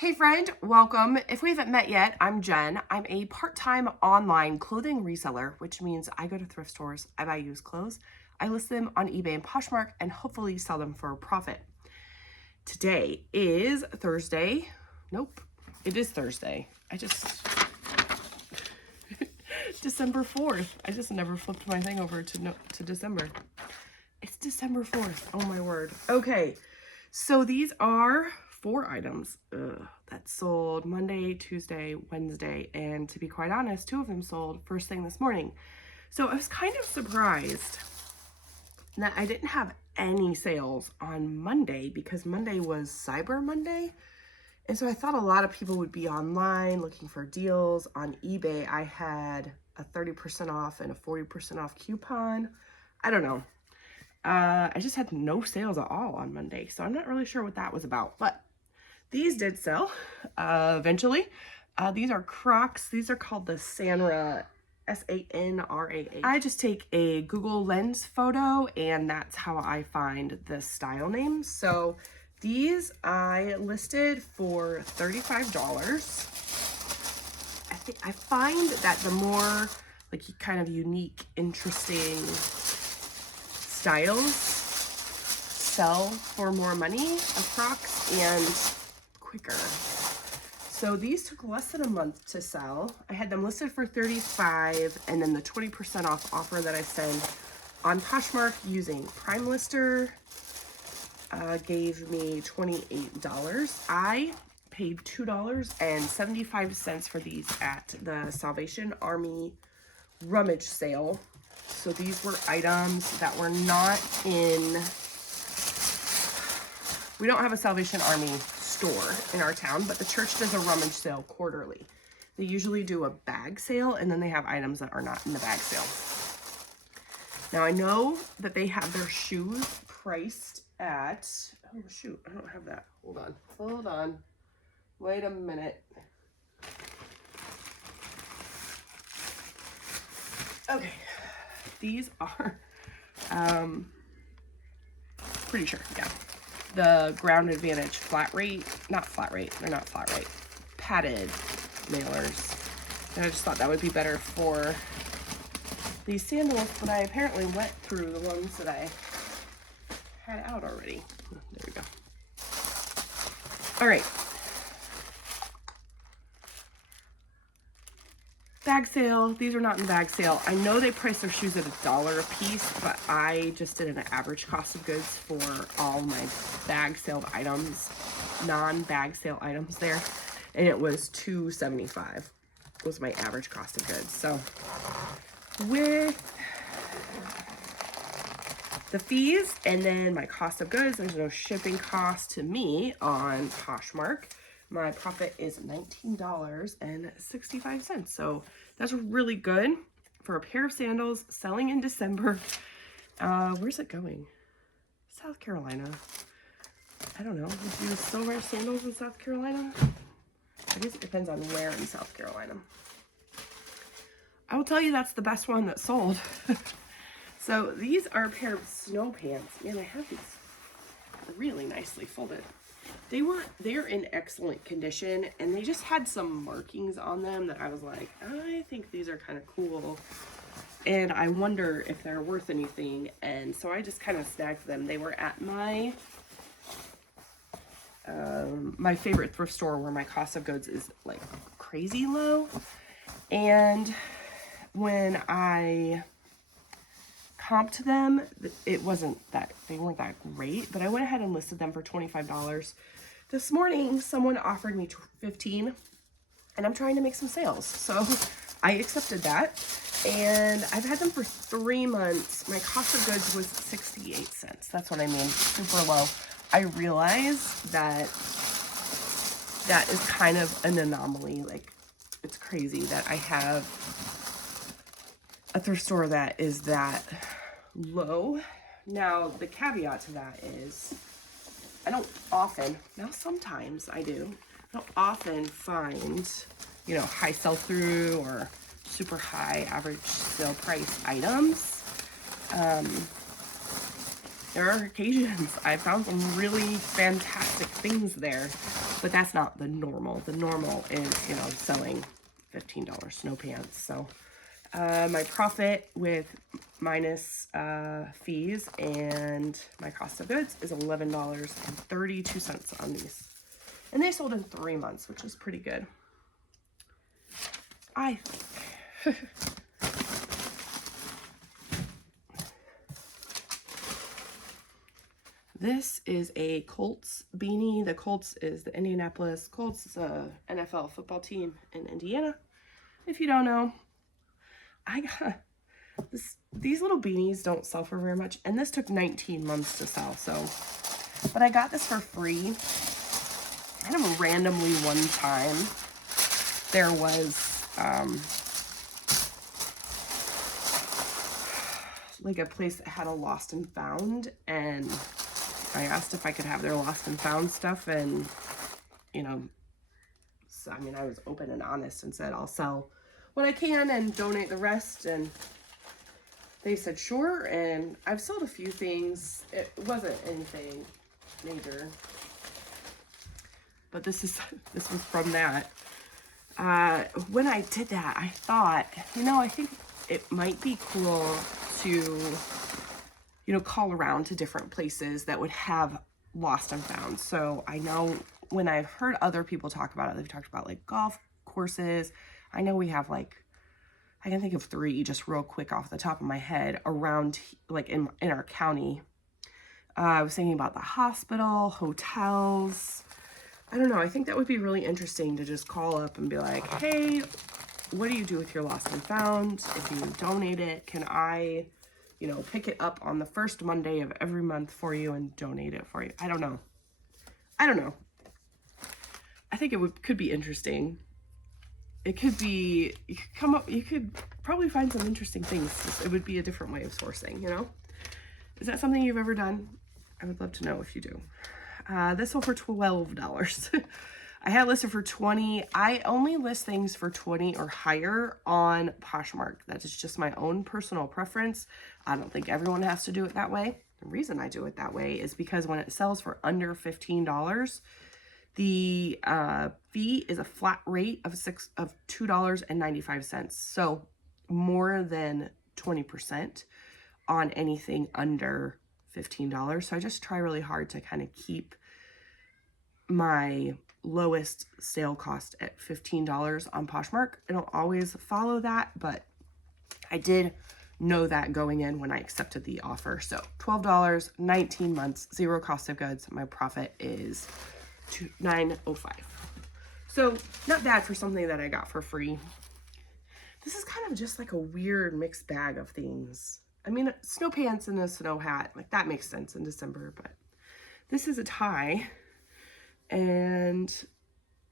Hey friend, welcome. If we haven't met yet, I'm Jen. I'm a part-time online clothing reseller, which means I go to thrift stores, I buy used clothes, I list them on eBay and Poshmark, and hopefully sell them for a profit. Today is Thursday. Nope, it is Thursday. December 4th. I just never flipped my thing over to December. It's December 4th. Oh my word. Okay, so these are 4 items that sold Monday, Tuesday, Wednesday, and to be quite honest, 2 of them sold first thing this morning. So I was kind of surprised that I didn't have any sales on Monday because Monday was Cyber Monday. And so I thought a lot of people would be online looking for deals. On eBay, I had a 30% off and a 40% off coupon. I don't know. I just had no sales at all on Monday, so I'm not really sure what that was about, but these did sell eventually. These are Crocs. These are called the Sanra, S-A-N-R-A-H. I just take a Google Lens photo, and that's how I find the style names. So these I listed for $35. I find that the more like kind of unique, interesting styles sell for more money of Crocs and quicker. So these took less than a month to sell. I had them listed for $35, and then the 20% off offer that I send on Poshmark using Prime Lister gave me $28. I paid $2.75 for these at the Salvation Army rummage sale. So these were items that were not in, we don't have a Salvation Army store in our town, but the church does a rummage sale quarterly. They usually do a bag sale, and then they have items that are not in the bag sale. Now I know that they have their shoes priced at, oh shoot, I don't have that. Hold on. Wait a minute. Okay. These are, pretty sure, yeah. The Ground Advantage flat rate, not flat rate, they're not flat rate, padded mailers. And I just thought that would be better for these sandals, but I apparently went through the ones that I had out already. There we go. All right. Bag sale. These are not in the bag sale. I know they price their shoes at $1 a piece, but I just did an average cost of goods for all my bag sale items, non-bag sale items there, and it was $2.75 was my average cost of goods. So with the fees and then my cost of goods, there's no shipping cost to me on Poshmark. My profit is $19.65. So that's really good for a pair of sandals selling in December. Where's it going? South Carolina. I don't know. Do you still wear sandals in South Carolina? I guess it depends on where in South Carolina. I will tell you that's the best one that sold. So these are a pair of snow pants. Man, I have these really nicely folded. They're in excellent condition, and they just had some markings on them that I was like, I think these are kind of cool, and I wonder if they're worth anything. And so I just kind of snagged them. They were at my my favorite thrift store where my cost of goods is like crazy low. And when I comped them, it wasn't that, they weren't that great, but I went ahead and listed them for $25. This morning, someone offered me $15, and I'm trying to make some sales. So I accepted that, and I've had them for 3 months. My cost of goods was 68 cents. That's what I mean, super low. I realize that that is kind of an anomaly. Like, it's crazy that I have a thrift store that is that low. Now, the caveat to that is I don't often, now sometimes I do, I don't often find, you know, high sell-through or super high average sale price items. There are occasions I found some really fantastic things there. But that's not the normal. The normal is, you know, selling $15 snow pants. So my profit with minus fees and my cost of goods is $11.32 on these. And they sold in 3 months, which is pretty good, I think. This is a Colts beanie. The Colts is the Indianapolis Colts. It's a NFL football team in Indiana. If you don't know, I got this. These little beanies don't sell for very much, and this took 19 months to sell. So, but I got this for free. Kind of randomly one time, there was like a place that had a lost and found, and I asked if I could have their lost and found stuff, and, you know, so, I mean, I was open and honest and said, I'll sell what I can and donate the rest, and they said, sure, and I've sold a few things. It wasn't anything major, but this was from that. When I did that, I thought, you know, I think it might be cool to, you know, call around to different places that would have lost and found. So I know when I've heard other people talk about it, they've talked about like golf courses. I know we have like, I can think of 3 just real quick off the top of my head around like in our county. I was thinking about the hospital, hotels. I don't know. I think that would be really interesting to just call up and be like, hey, what do you do with your lost and found? If you donate it, can I, you know, pick it up on the first Monday of every month for you and donate it for you? I don't know. I think it could be interesting. It could be, you could come up, you could probably find some interesting things. It would be a different way of sourcing, you know? Is that something you've ever done? I would love to know if you do. This sold for $12. I had it listed for $20. I only list things for $20 or higher on Poshmark. That is just my own personal preference. I don't think everyone has to do it that way. The reason I do it that way is because when it sells for under $15, the fee is a flat rate of $2.95. So more than 20% on anything under $15. So I just try really hard to kind of keep my lowest sale cost at $15 on Poshmark. I don't always follow that, but I did know that going in when I accepted the offer. So $12, 19 months, 0 cost of goods. My profit is $9.05. So not bad for something that I got for free. This is kind of just like a weird mixed bag of things. I mean, snow pants and a snow hat, like that makes sense in December, but this is a tie. And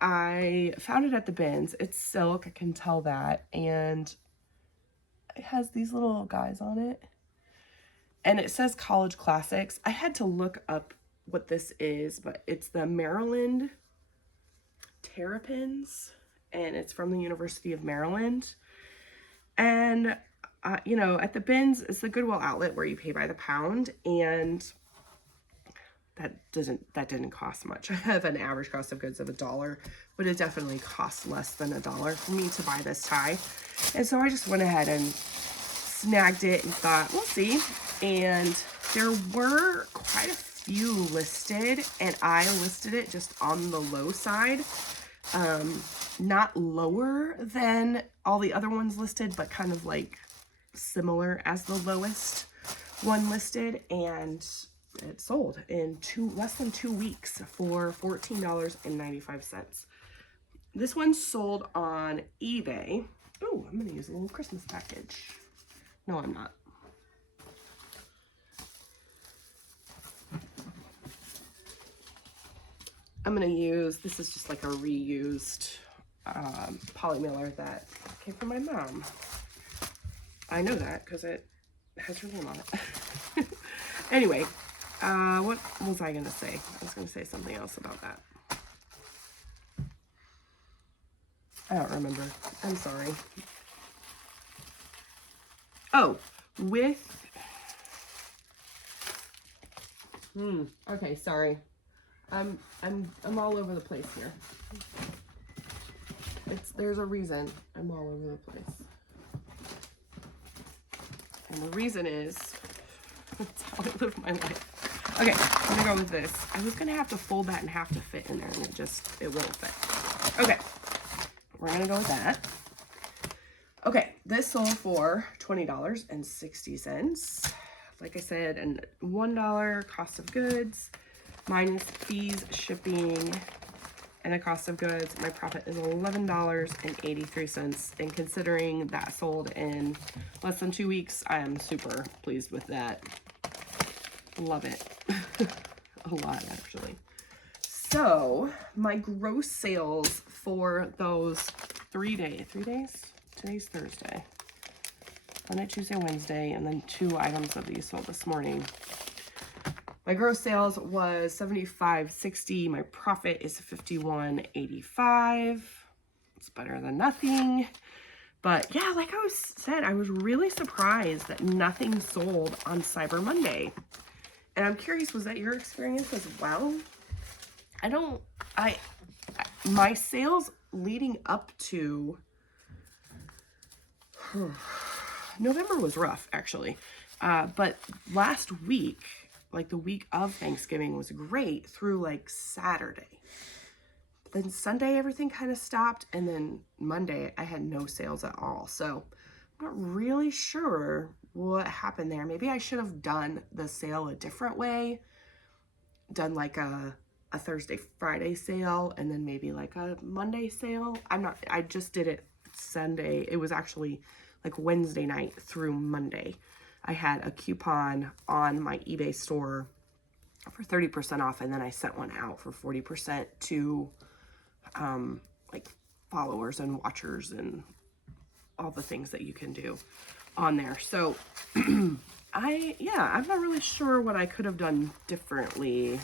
I found it at the bins. It's silk, I can tell that. And it has these little guys on it. And it says College Classics. I had to look up what this is, but it's the Maryland Terrapins. And it's from the University of Maryland. And, you know, at the bins, it's the Goodwill outlet where you pay by the pound. And that didn't cost much. I have an average cost of goods of $1, but it definitely costs less than $1 for me to buy this tie. And so I just went ahead and snagged it and thought, we'll see. And there were quite a few listed, and I listed it just on the low side. Not lower than all the other ones listed, but kind of like similar as the lowest one listed. And it sold in less than 2 weeks for $14.95. This one sold on eBay. Oh, I'm gonna use a little Christmas package. No, I'm not. I'm gonna use, this is just like a reused poly mailer that came from my mom. I know that because it has her name on it. Anyway, what was I gonna say? I was gonna say something else about that. I don't remember. I'm sorry. Oh, with, okay, sorry. I'm all over the place here. There's a reason I'm all over the place. And the reason is, that's how I live my life. Okay, I'm gonna go with this. I was gonna have to fold that in half to fit in there, and it won't fit. Okay, we're gonna go with that. Okay, this sold for $20.60. Like I said, and $1 cost of goods, minus fees, shipping, and the cost of goods. My profit is $11.83. And considering that sold in less than 2 weeks, I am super pleased with that. Love it. A lot, actually. So my gross sales for those 3 days, today's Thursday, Monday, Tuesday, Wednesday, and then 2 items of these sold this morning. My gross sales was $75.60. My profit is $51.85. It's better than nothing. But yeah, like I said, I was really surprised that nothing sold on Cyber Monday. And I'm curious, was that your experience as well? My sales leading up to November was rough, actually. But last week, like the week of Thanksgiving, was great through like Saturday. But then Sunday, everything kind of stopped. And then Monday, I had no sales at all. So I'm not really sure what happened there. Maybe I should have done the sale a different way. Done like a Thursday, Friday sale, and then maybe like a Monday sale. I just did it Sunday. It was actually like Wednesday night through Monday. I had a coupon on my eBay store for 30% off, and then I sent one out for 40% to like followers and watchers and all the things that you can do on there. So I'm not really sure what I could have done differently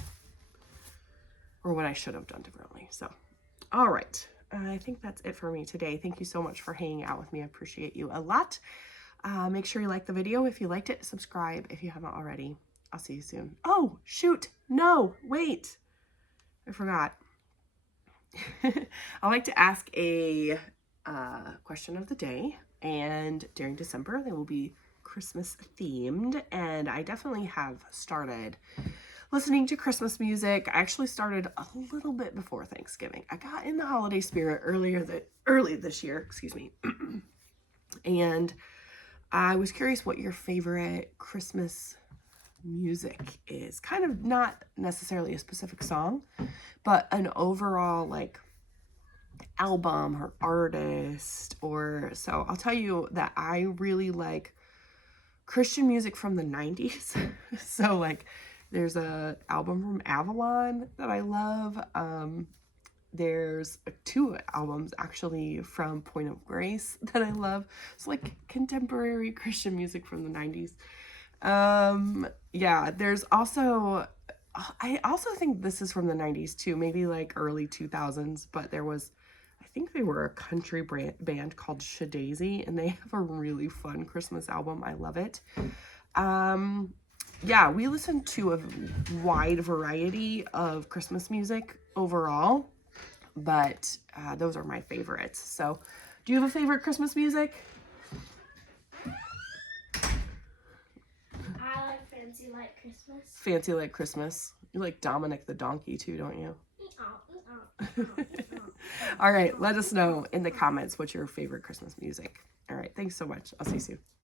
or what I should have done differently. So, all right. I think that's it for me today. Thank you so much for hanging out with me. I appreciate you a lot. Make sure you like the video if you liked it. Subscribe if you haven't already. I'll see you soon. Oh, shoot. No, wait. I forgot. I like to ask a question of the day. And during December, they will be Christmas themed. And I definitely have started listening to Christmas music. I actually started a little bit before Thanksgiving. I got in the holiday spirit early this year, excuse me. And I was curious what your favorite Christmas music is. Kind of not necessarily a specific song, but an overall like album or artist so I'll tell you that I really like Christian music from the 90s. So like there's a album from Avalon that I love. There's 2 albums actually from Point of Grace that I love. So like contemporary Christian music from the 90s. Yeah, there's also, I also think this is from the 90s too, maybe like early 2000s, but I think they were a country band called Shadazy, and they have a really fun Christmas album. I love it. Yeah, we listen to a wide variety of Christmas music overall, but those are my favorites. So, do you have a favorite Christmas music? I like Fancy Like Christmas. Fancy Like Christmas. You like Dominic the Donkey too, don't you? All right, let us know in the comments what's your favorite Christmas music. All right, thanks so much. I'll see you soon.